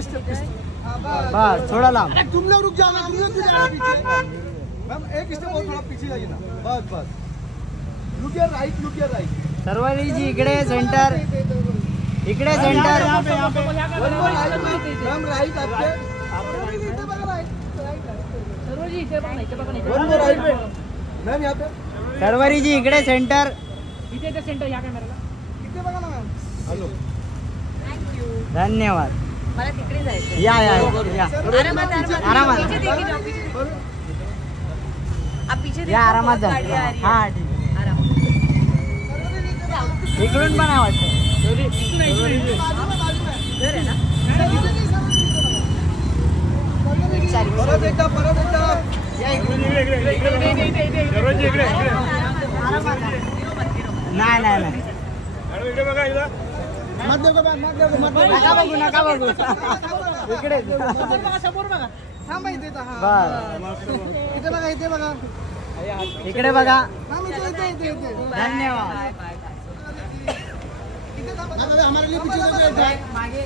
बस थोड़ा लाभ। तुम लोग रुक जाओ ना, तुम लोग क्यों जा रहे हो पीछे? मैम एक स्टेप और थोड़ा पीछे जाइए ना, बस बस। Look your right, look your right. सर्वाली जी इकडे सेंटर, इकडे सेंटर। मैम राइट आपके, मैम यहाँ पे सर्वरी जी इकडे सेंटर, सेंटर या कॅमेराला इथे बघा ना मॅम। हॅलो, धन्यवाद। मला तिकडे जायचं। या या या आरामात आरामात। पीछे देखिए जाओ, पीछे। आप पीछे देखो, या आरामात जा। गाड़ी आ रही है। हा ठीक आराम। इकडून पण आहे वाटतं। इधर है ना? परत एकदा नाही नाही नाही नका बघू नका बघू इकडे थांबा इथे, बस इथे बघा, इथे बघा, इकडे बघा। मॅम इथे इथे इथे इथे धन्यवाद। इथे थांबा, हमारे लिए पीछे मागे